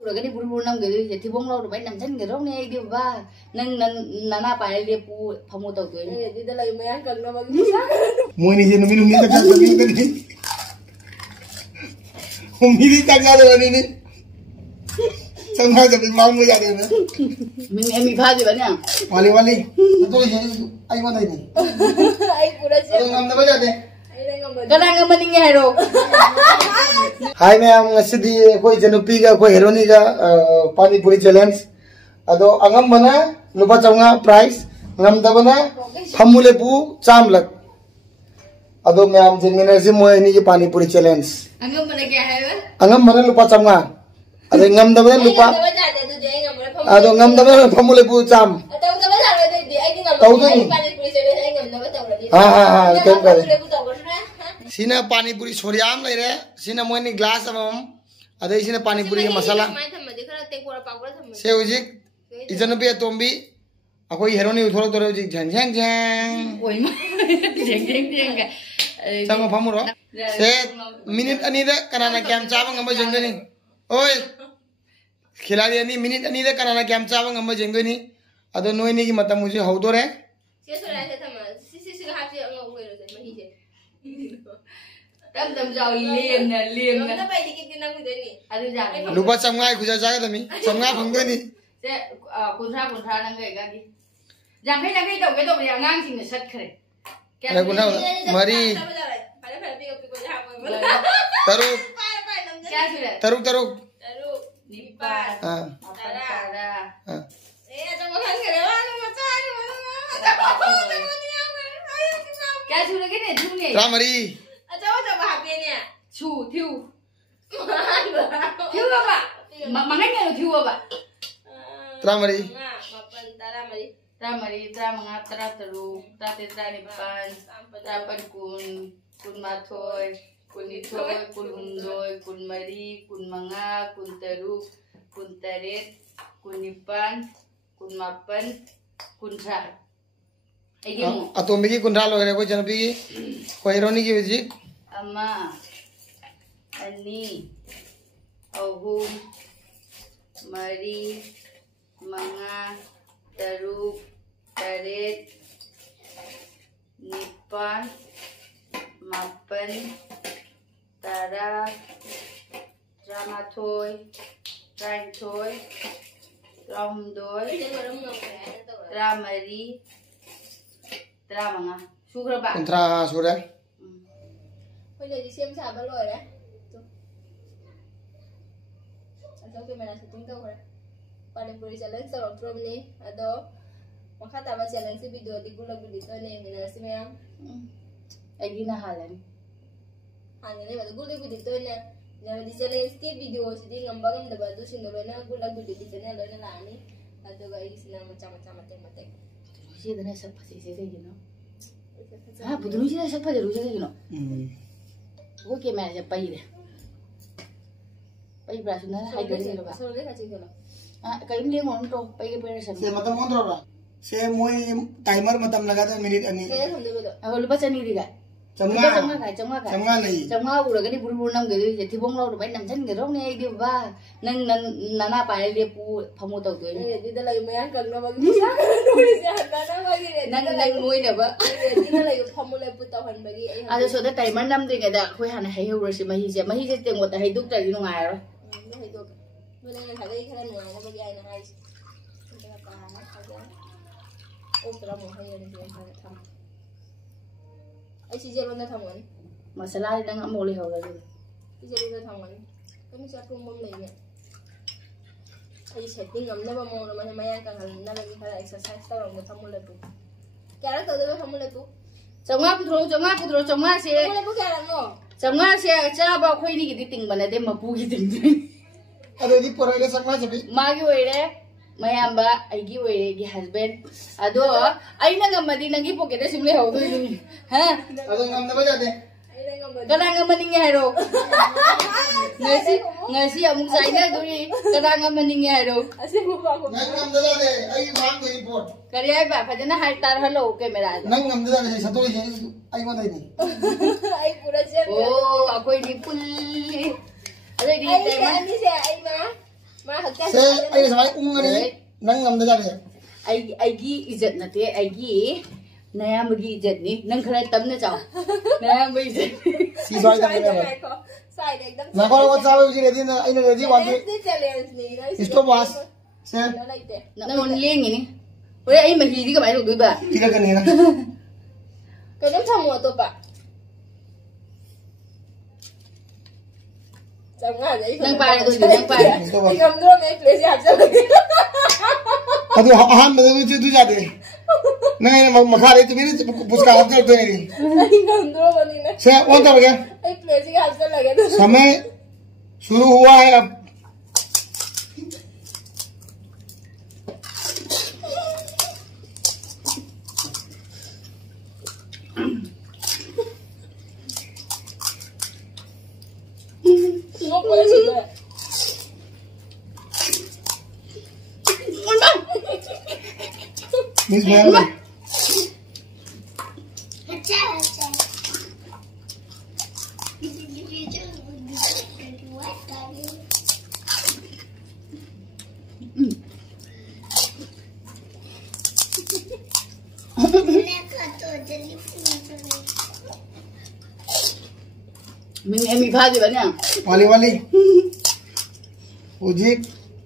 rồi cái đi buru buru năm cái thì bông lâu rồi mấy năm chân cái rong này đi ba nâng nana phải đi pu phong một tàu tuổi đi đây là mấy anh cần đâu mà mua này gì nó mình ta cái gì cái gì không đi ta ra rồi này xong hai giờ mình mong mới ra được nữa mình em bị pha gì vậy nhỉ wali tôi anh qua đây này anh cũng đã tôi ngâm nó bây giờ đây cái này ngâm mình nghe rồi Hi ma'am, ngasi koi janupi ka koi heroni ka pani puri challenge. Ado angam mana lupa changa price ngam dabana famule pu chamlak. Ado ma'am jenginer si moy ni ki pani puri challenge. angam mana kya hai ba Angam mana lupa changa. Ado ngam dabana lupa. Ado ngam dabana famule pu cham. Tahu tu ni. Ha itu kan. Sina pani puri soryam lai re sina moy ni glass amam ado sina pani puri ke masala se ujik ijanu be tombi akoi heroni uthoro tore ujik jang jang jang oi ma jeng jeng jeng ka sang phamuro se minute ani da kanana kyam chaba ngamba jengani oi khiladi ani minute ani da kanana kyam chaba ngamba jengani ado noi ni ki matam mujhe haudore se sora se thama si ha se anga oi ro se mahi se Tam jauh liam na. Kita bayi dikit nang udah ni. Aduh jangan. Lupa samngai kuja jaga tami. Samngai phangde ni. Se kuntra nang gay gadi. Jangan tau ke tau yang ngang sing set kare. Ada kuntra mari. Taruk. Taruk. Nipan. Tara. Ada makan kare mana macam Kya sudah gini jumne. Ramari. Aja bahagia ni. Tiu apa? Makanya lo tiu apa? Ramari. Ramari, mengap, teruk, nipan, tapan kun matoy, kun itoy, kun hundoy, kun mari, kun mangap, kun teruk, kun taret, kun nipan, kun mapan, kun tar. Atau miki kun ralo kare ko janapi ko heroni ki ujik. Ama, ani, ahum, mari, manga, teruk, taret, nipan, mapan, tara, ramatoy, raintoy, ramdoy, ramari, ramanga. Sugar ba? Kontra sudah. Bây giờ chị xem xả bao rồi đấy. Atau gimana syuting kau kan? Paling boleh challenge seorang drum ni, atau maka tambah challenge video di gula gitu nih, mina sih mem. Lagi na halan. Hanya ni baru gula gitu nih. Jadi di challenge ke video sedih ngambang dapat tu sindoro na gula gitu di channel lo na ni. Atau guys na macam-macam matematik. Sih dah nak siapa sih you know? Ah, betul sih dah siapa jadi you know? Gue kayak mana siapa ini? Pai berasa nana hai gani lo ba? Sore kacau kalau. Ah, kalau dia ngomong tu, pai berasa. Se matam kontrol ba? Se moy timer matam lagata minute ani. Saya sambil betul. Aku lupa cani dia. Chamnga nahi. Chamnga udah kan di buru-buru nam gitu, jadi bong lo udah nam chan gitu, nih dia ba, nang nana pakai dia pu pamu tau tuh. Di dalam yang kan nama bisa, nulis ya nana bagi. Nang mui nih ba. Di dalam pamu lepu tahan bagi. Ada sudah timer nam tu kita, kau hana hai urus mahi je tengok dah hidup tadi nungai lo. Hidup. Mana ada ikan nungai lo bagi aina hai. Apa anak aja. Oh terlalu mahal ni dia tham. Ay si Jero na thamon. Masalah dah nggak boleh hal lagi. Si Jero na thamon. Kami siapa pun boleh ni. Ay setting am na ba mo naman mayan kang hal na lagi para exercise ta ro mo thamon lepu. Kaya to do thamon lepu. Chonga putro se. Thamon lepu kaya no. Chonga se cha ba khoi ni gi ting bana de mapu gi ting. Ado di pora ile sakma sabi. Magi oire. Mayamba aigi oire gi husband. Ado aina ngamadi nangi pocket simle ho do ni. Ha? Ado ngam na ba jate. Kadang ngamaning hero. Ngasi amuk saida duri. Kadang ngamaning hero. Asih mo ba ko. Nang ngam da jate ai bang ko report. Kariya ba fajana hai tar hello camera. Nang ngam da jate sato ai ma dai ni. Ay pura siya. Oh, ako ini full. Ada di tema. Ay ni siya ay ma. Ma से आई समाय उंगनी नंग ngam da jare ai gi izat na te ai gi naya magi izat ni nang khara tam na chao naya magi izat si sai da ne sai de ekdam na ko wa chawe ji ready na ai na ready wa challenge ni stop was se na mon leng ni oi ai magi di ka bai doi ba tira kan ni na cái đấm thầm mùa tôi bà chẳng ngờ đấy nang pa tôi nang pa thì cầm đưa mấy lấy gì hạt cho adu han da tu jade nai ma kha re tu mere puska hab to ni anh cầm đưa vào đi này से on कर गया anh lấy gì hạt cho lगे तो समय शुरू हुआ है अब ngốc quá gì vậy miss ma'am mình em bị pha gì vậy nhỉ वाली वाली उजी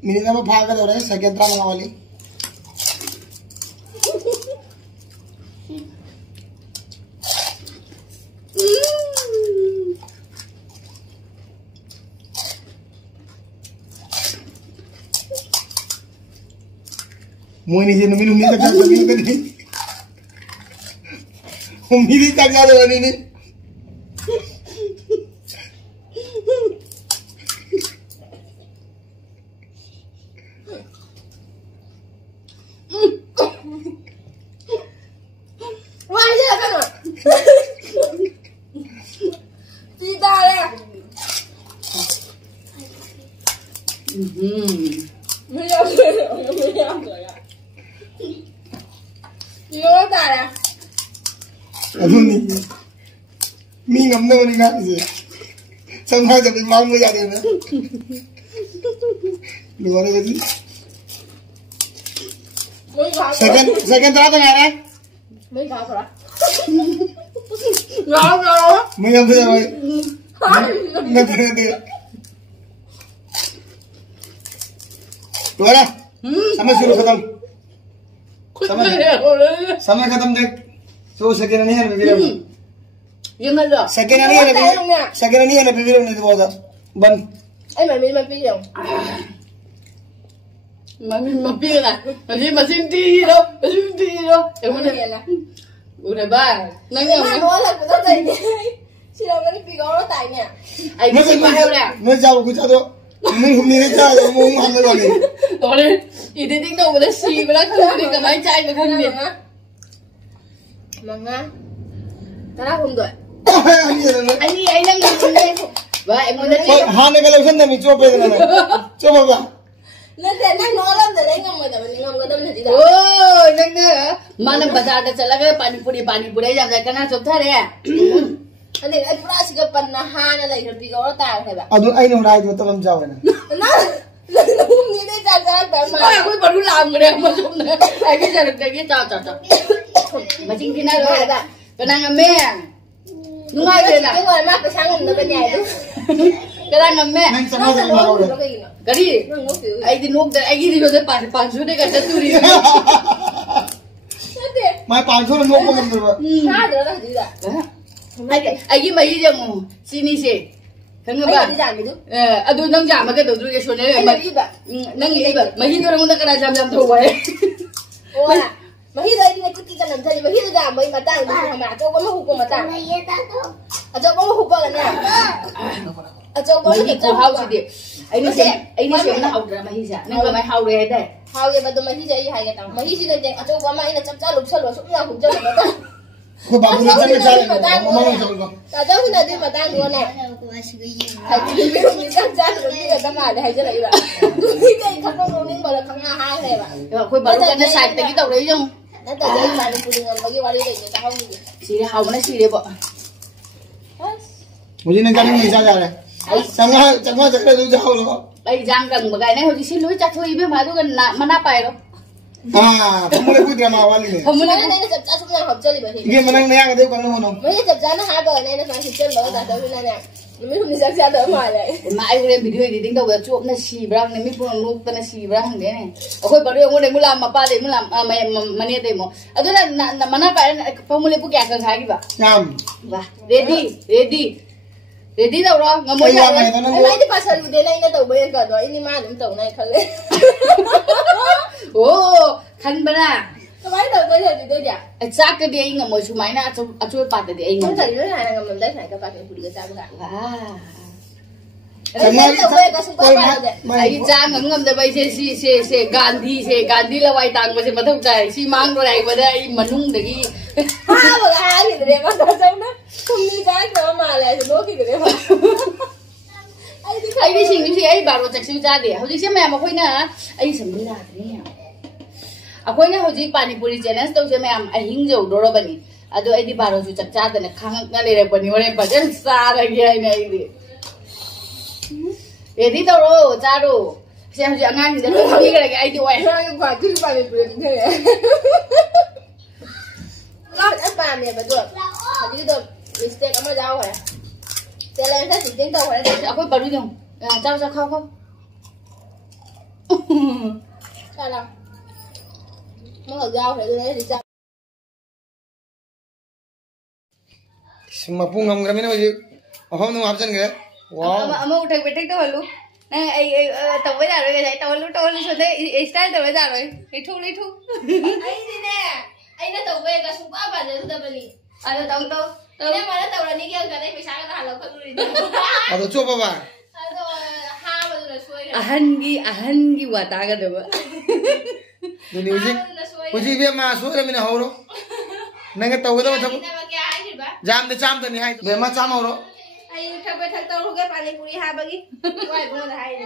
मिनिट में भाग कर रहे सेकंड रा मंगा वाली मोइनी जी नुमी नुमी तक जल्दी करनी उम्मीद तक जा रही नहीं अधूनी मी ngầm đâu đi ngắt gì xong hai giờ mình mang mới ra được nữa đùa đấy cái gì second ra tengah đấy mấy khá rồi mới ngầm thôi rồi ngầm thôi được đùa đấy समय शुरू खत्म समय खत्म देख तो second नहीं है video nhưng mà được second नहीं है वीडियो नहीं तो बहुत बंद anh mày mình bây giờ mà mình mà biết là mà xin đi đâu em muốn này là udah ba nang mà nói là của tao đây này xin lỗi cái bị gõ nó tại nè anh biết bao nhiêu nè मैं जाऊँ कुछ तो मैं घूमने नहीं जा रहा हूँ हम लोग वाले đó đi ý thế tính đâu mà nó xì mà nó không đi cả máy chai mà không biết mà nghe tao đã không đợi anh đang ngồi đây vậy em muốn đi हाँ ने कल उसे नहीं चुप है ना चुप होगा lên tiền đang nói lắm rồi đấy ngâm rồi mình ngâm cái tâm là gì đó ôi đang nữa mà nó bazar đã chला गया पानी पूरी जब जाकर ना चुप था रे anh này anh pura sih kepan nahan ada yang lebih gawat tak saya pak अदु आई नोरा आई तो हम जाओ ना nah lalu ni deh jalan berma ôi aku baru làm rồi mà chụp nữa ai cái giờ được cái chào mà chính thế này rồi cái nàng ngầm mẹ đúng ai vậy nè cái người mà phải sáng ngầm nó bên nhà đấy cái nàng ngầm mẹ नहीं समझ नहीं आ रहा है cái gì ai thì nuốt ai đi rồi पाँच số đấy cả chất turi मैं 500 लोग को कर दूँगा sao được là gì vậy ai mấy giờ xin đi xe thằng người bạn đi giảm cái thứ adu nang giảm mà cái đầu cái số này anh đi bạn nang nghĩ vậy mà hin rồi muốn cái nào giảm thầu vậy ôi mà hít đây này cứ cái làm thay mà hít giảm mấy mà tăng được mà cho có một hộp mà tăng à cho có một hộp là nè à cho có mấy cô hao gì đi anh đi xem nó hao rồi mà hít sao nên là mày hao rồi đấy hao vậy mà tụi mày hít gì hay cái tăng mà hít gì này à cho có mà anh là chăm chăm lục sơ lục sụp nhau hụt cho mà tăng को बाबू ने चले चले मामा चलो à cho cái này đi mà tăng luôn nè hay chỉ biết mình chăm chăm rồi đi là tăng lại hay chứ lại vậy cái không có luôn nên gọi là không hai này bạn rồi khôi bảo cái nó sạch cái đầu đấy không nó tự nhiên mà phụ nữ mà cái vào đi để người ta không gì xì đi hao nó xì đi bộ मुझे नहीं जाने नहीं जा रहा है चंगा चंगा चक्कर तू जाओ लो ai jang kang ba kai nai hoji si loi chak thoi be ma du kan mana pai ro famule ku drama wali ne famule này nó chập chá chúng ta học chơi gì vậy ye manang ne yang de kan no mấy cái chập chá nó hai bờ này nó phải chập chân lỗ tại vì này mình không đi chập chá đỡ mà vậy mà ai uren video di ding do ba chuop na si brang ne mi pu nu ta na si brang de ne akoi ba ro ngode mulam ma pa de mulam ma ne de mo aduna na mana pa famule pu kya ka kha gi ba ngam ba ready đâu rồi ngồi ai rồi anh lấy cái pasal udah này nó tàu bên cả rồi ini mah đúng tàu này khăn lên oh khăn bana cái máy tàu bên này thì tôi dạ chắc cái đi ngồi xuống máy na chui pat de ai không ngồi thấy nữa này ngầm mình đấy này các bạn cũng được ra bữa wow anh lấy tàu bên cả xung quanh bao giờ ai cha ngầm de bai se Gandhi la wai tang ma se mathau chai si mang ro dai ba dai manung de gi ha bữa ha thì để mà tao xong đó không đi ra cơ mà lại thì đôi khi để mà ai đi xin cái ai bảo rồi chắc siêu cha de hoi se mẹ mà khoi na ai sam ni na de ne akoi na hoi pani puri challenge to se mẹ ai hing jo do ro bani ado ai di baro ju chak cha de na khang na le re bani ore pa jan sa ra gi ai nei di ready đâu rồi cha rồi xem chuyện ngang thì nó không biết là cái ai tiêu ấy cái quả cứ phải bị như thế này nó ăn bàn này phải được phải đi được mistake mà rau hả thế là nó chỉ tiếng đâu hả à quên bảo đi không trao ra không sao đâu nó là rau phải lấy thì sao simma pung ngam gramin hoji ahom no option ge wow ama uthai betek to halu na ai tàu với rồi cái tàu lu xuống đây style tàu với rồi đi thu ai đi nè ai nó tàu về cả súng bá bàn rồi tao beli ada tàu ini mana tàu là đi kia cái đấy phải sáng cái hàng không đi ado cho baba ado ha mà rồi xuôi ahan gi wata ga do ni hoji be ma so ra mina horo nang taw ga da jam de cham de ni hai be ma cham horo ai thằng bên thằng tàu cái pani puri ha bagi quay bữa là hay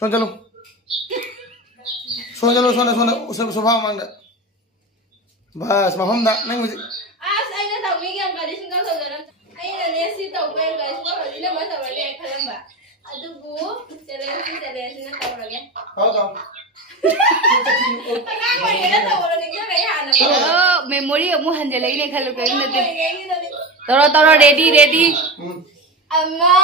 suan chalo subha mang da bas ma hom da nang hoji ai nó tàu mi cái đi xin câu tàu rồi ai là nè xin tàu bên cái xin câu rồi nó mới tàu rồi này khăn ba adu bu chale nó tàu rồi nghe tao memory amu hanje lai ne khalu kai na toro ready amma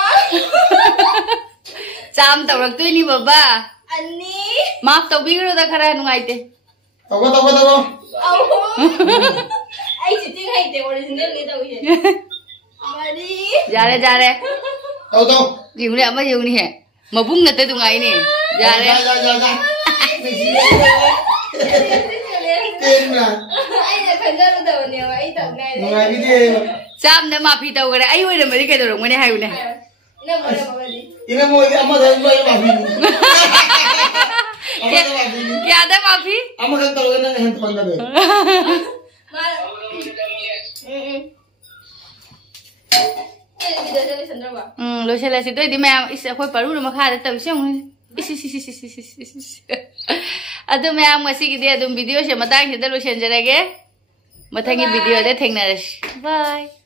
cham tawrak tu ni baba ani maaf tawbiro da khara nungai te tao ai chỉ tiếng hay te original le tau he mari ja re tao jiu le ma jiu ni he mabung na te tu ngai ni ja tên là ai là khẩn ra đầu nhiều ai tàu này ngoài video cham na ma phi taw ga ai oi da mari kai do ngone hayu ne nó mà đi ini mau ama da mai ma fi kya da ma phi ama kan tahu kan yang teman tadi mà cái video này sẵn rồi lo se la si toi di ma is khoi paru na ma kha da taw song adu me am ngasi gi de adum video se matang se da lo shen jarage mathangi video de thengna bye